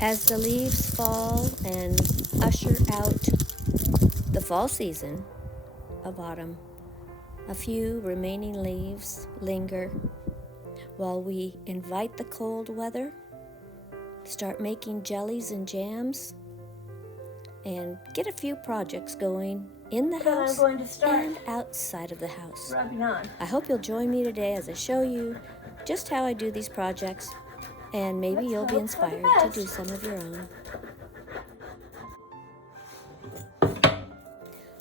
As the leaves fall and usher out the fall season of autumn, a few remaining leaves linger while we invite the cold weather, start making jellies and jams, and get a few projects going in the house and outside of the house. I hope you'll join me today as I show you just how I do these projects, and maybe you'll be inspired to do some of your own.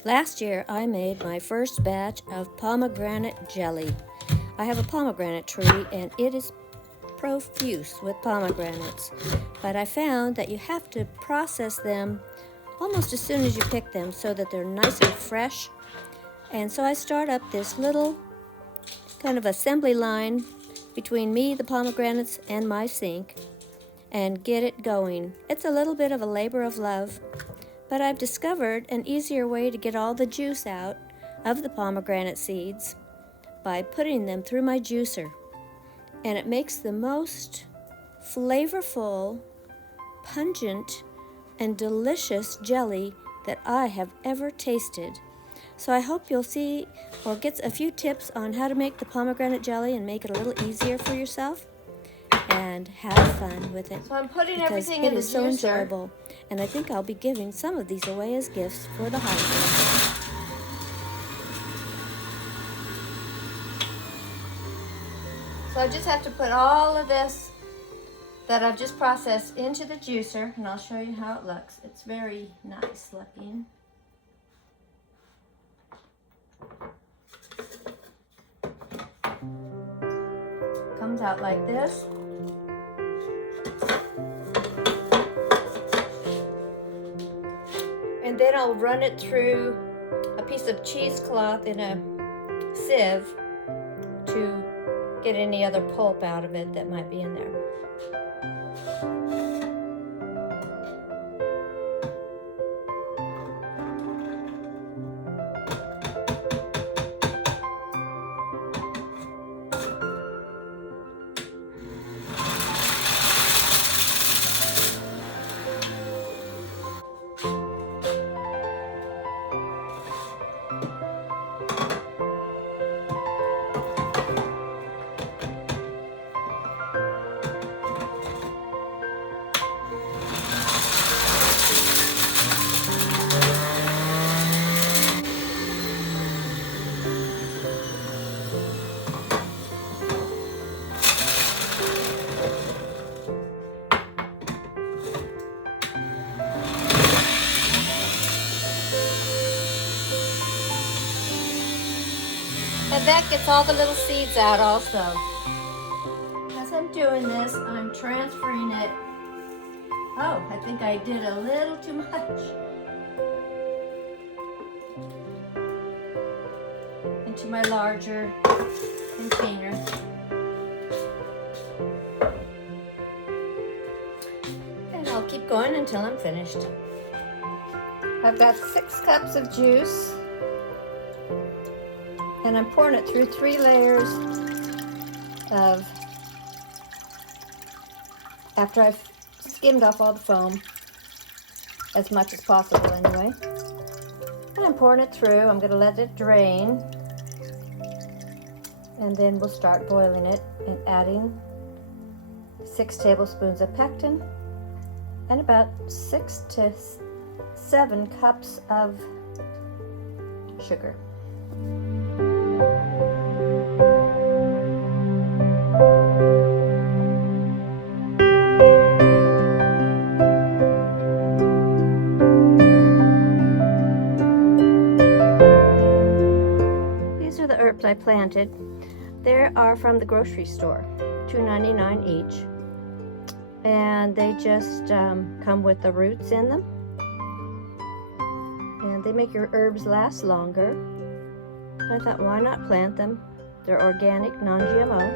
Last year I made my first batch of pomegranate jelly. I have a pomegranate tree and it is profuse with pomegranates, but I found that you have to process them almost as soon as you pick them so that they're nice and fresh. And so I start up this little kind of assembly line between me, the pomegranates, and my sink and get it going. It's a little bit of a labor of love, but I've discovered an easier way to get all the juice out of the pomegranate seeds by putting them through my juicer. And it makes the most flavorful, pungent, and delicious jelly that I have ever tasted. So I hope you'll see or get a few tips on how to make the pomegranate jelly and make it a little easier for yourself and have fun with it. So I'm putting everything because in the it is so juicer. enjoyable, and I think I'll be giving some of these away as gifts for the holidays. So I just have to put all of this that I've just processed into the juicer, and I'll show you how it looks. It's very nice looking. Comes out like this. And then I'll run it through a piece of cheesecloth in a sieve to get any other pulp out of it that might be in there. And that gets all the little seeds out also. As I'm doing this, I'm transferring it. Oh, I think I did a little too much. Into my larger container. And I'll keep going until I'm finished. I've got 6 cups of juice. And I'm pouring it through 3 layers of, after I've skimmed off all the foam, as much as possible anyway. And I'm pouring it through. I'm going to let it drain. And then we'll start boiling it and adding 6 tablespoons of pectin and about 6 to 7 cups of sugar. Herbs I planted. They are from the grocery store, $2.99 each, and they just come with the roots in them, and they make your herbs last longer. I thought, why not plant them? They're organic, non-GMO.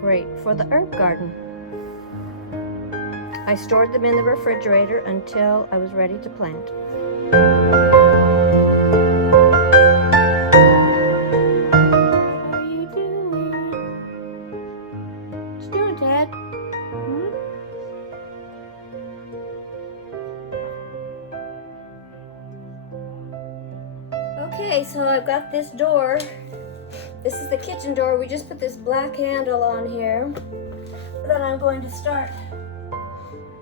Great for the herb garden. I stored them in the refrigerator until I was ready to plant. Okay, so I've got this door. This is the kitchen door. We just put this black handle on here that I'm going to start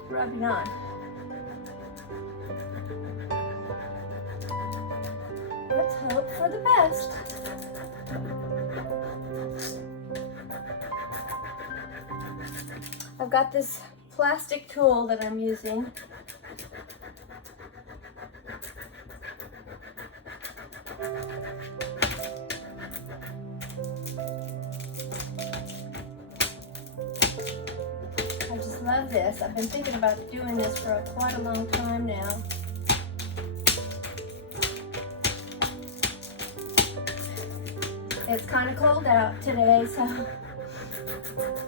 rubbing on. Let's hope for the best. I've got this plastic tool that I'm using. I just love this. I've been thinking about doing this for quite a long time now. It's kind of cold out today, so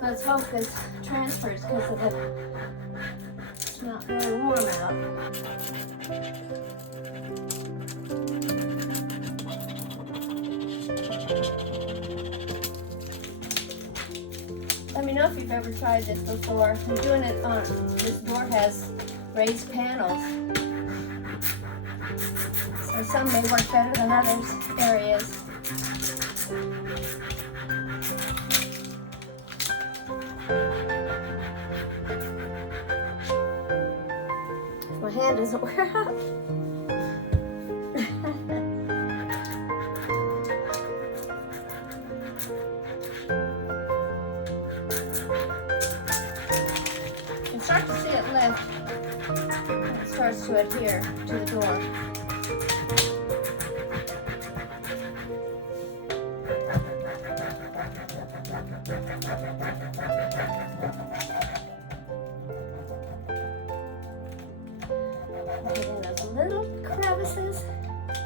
let's hope this transfers because it's not very warm out. Let me know if you've ever tried this before. I'm doing it on, this door has raised panels. So some may work better than others areas. My hand doesn't wear out. You can start to see it lift when it starts to adhere to the door. Getting those little crevices. Oh,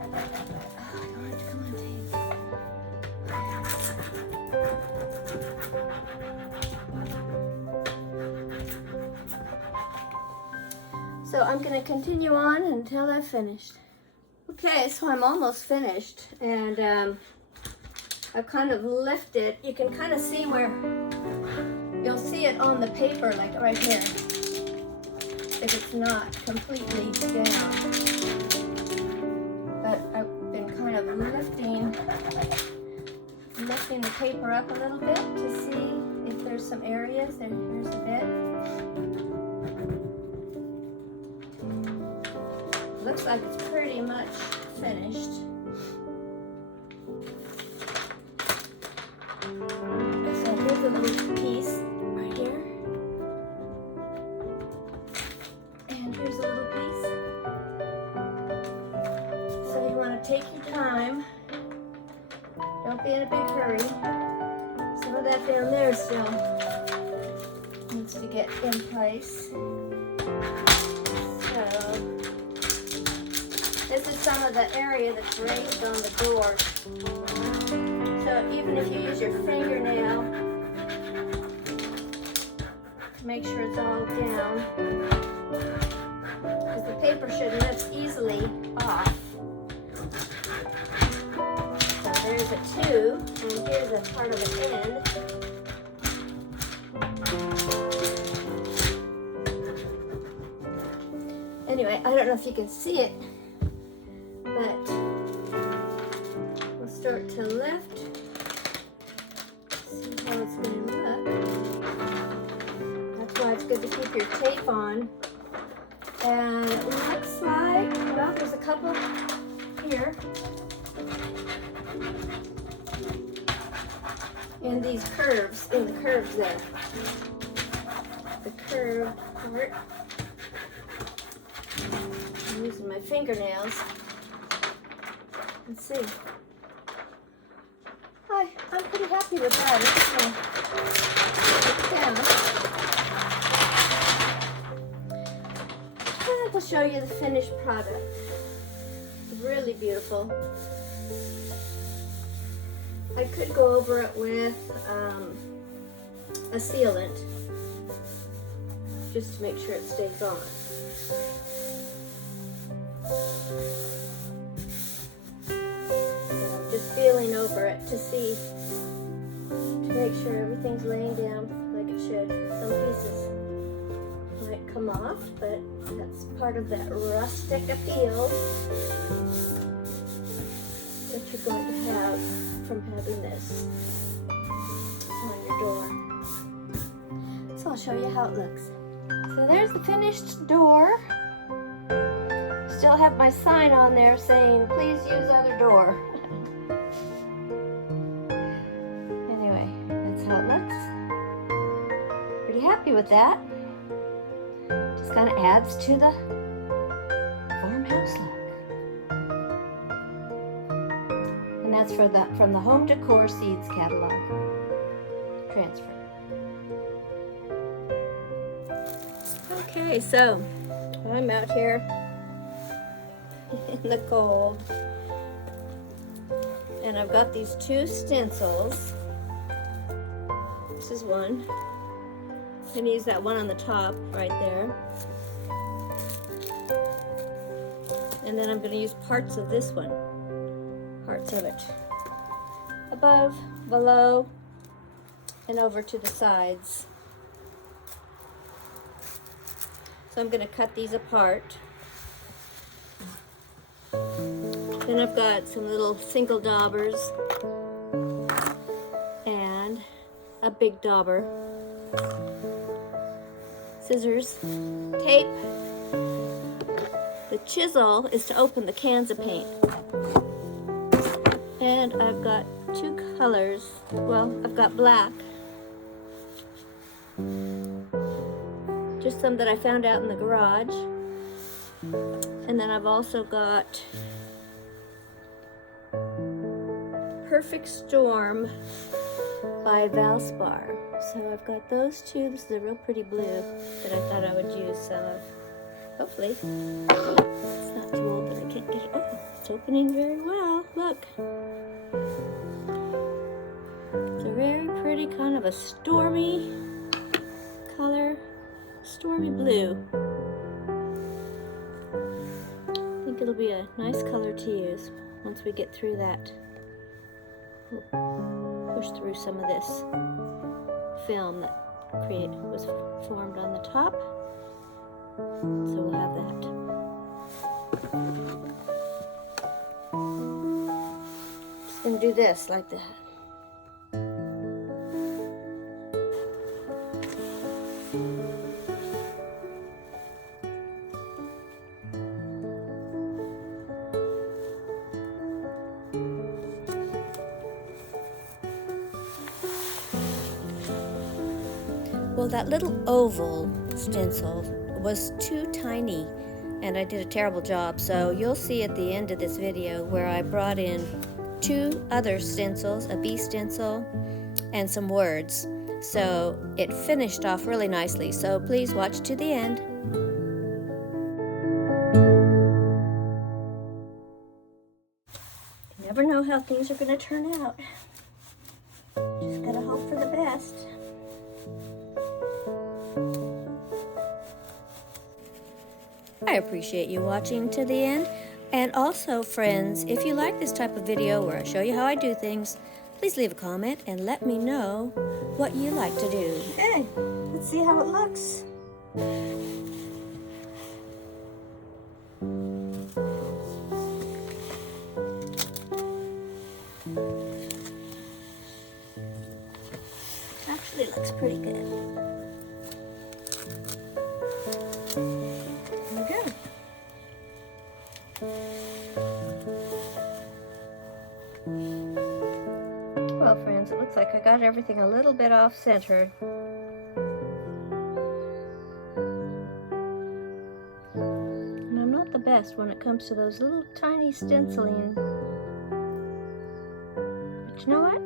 I don't have to come on tape. So I'm going to continue on until I've finished. Okay, so I'm almost finished, and I've kind of lifted. You can kind of see where you'll see it on the paper, like right here, if it's not completely down. But I've been kind of lifting the paper up a little bit to see if there's some areas. Here's a bit. Looks like it's pretty much finished. So here's a little piece right here. And here's a little piece. So you want to take your time. Don't be in a big hurry. Some of that down there still needs to get in place. So this is some of the area that's raised on the door. So even if you use your fingernail to make sure it's all down, because the paper should lift easily off. So there's a tube, and here's a part of an end. Anyway, I don't know if you can see it, but we'll start to lift. See how it's going to look. That's why it's good to keep your tape on. And it looks like, well, there's a couple here. And these curves, in the curves there. The curved part. I'm using my fingernails. Let's see. I'm pretty happy with that. And we'll show you the finished product. It's really beautiful. I could go over it with a sealant, just to make sure it stays on. Feeling over it to see, to make sure everything's laying down like it should. Some pieces might come off, but that's part of that rustic appeal that you're going to have from having this on your door. So I'll show you how it looks. So there's the finished door. Still have my sign on there saying, please use other door. Anyway, that's how it looks. Pretty happy with that. Just kind of adds to the farmhouse look. And that's from the Home Decor Seeds catalog. Transfer. Okay, so I'm out here in the cold, and I've got these two stencils. This is one. I'm going to use that one on the top right there, and then I'm going to use parts of this one, parts of it, above, below, and over to the sides. So I'm going to cut these apart. Then I've got some little single daubers and a big dauber. Scissors, tape. The chisel is to open the cans of paint. And I've got two colors. Well, I've got black. Just some that I found out in the garage. And then I've also got Perfect Storm by Valspar. So I've got those two. This is a real pretty blue that I thought I would use some of. Hopefully. It's not too old that I can't get it. Oh, it's opening very well. Look. It's a very pretty kind of a stormy color. Stormy blue. I think it'll be a nice color to use once we get through that. We'll push through some of this film that was formed on the top. So we'll have that. Just gonna do this like that. Well, that little oval stencil was too tiny, and I did a terrible job, so you'll see at the end of this video where I brought in two other stencils, a bee stencil and some words, so it finished off really nicely. So please watch to the end. You never know how things are going to turn out. Just gotta hope for the best. I appreciate you watching to the end. And also, friends, if you like this type of video where I show you how I do things, please leave a comment and let me know what you like to do. Okay, let's see how it looks. Actually looks pretty good. Well, friends, it looks like I got everything a little bit off-centered. And I'm not the best when it comes to those little tiny stenciling. But you know what?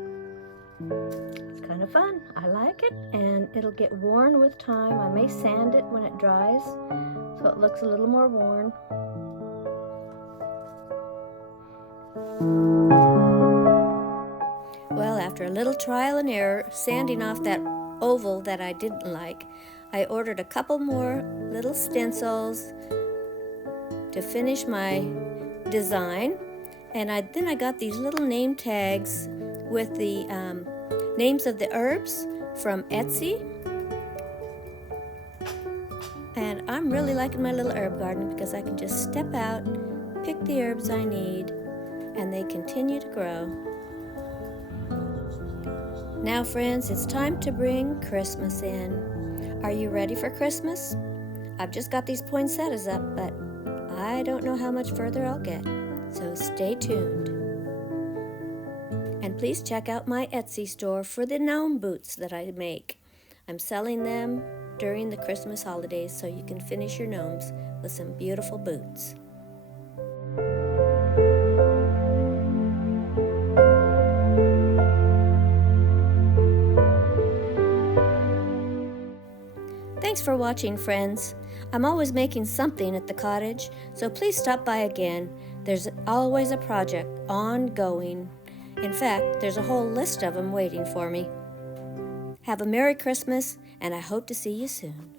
It's kind of fun. I like it, and it'll get worn with time. I may sand it when it dries, so it looks a little more worn. Well, after a little trial and error, sanding off that oval that I didn't like, I ordered a couple more little stencils to finish my design. And then I got these little name tags with the names of the herbs from Etsy. And I'm really liking my little herb garden because I can just step out, pick the herbs I need, and they continue to grow. Now friends, it's time to bring Christmas in. Are you ready for Christmas? I've just got these poinsettias up, but I don't know how much further I'll get, so stay tuned. And please check out my Etsy store for the gnome boots that I make. I'm selling them during the Christmas holidays so you can finish your gnomes with some beautiful boots. Thanks for watching, friends. I'm always making something at the cottage, so please stop by again. There's always a project ongoing. In fact, there's a whole list of them waiting for me. Have a Merry Christmas, and I hope to see you soon.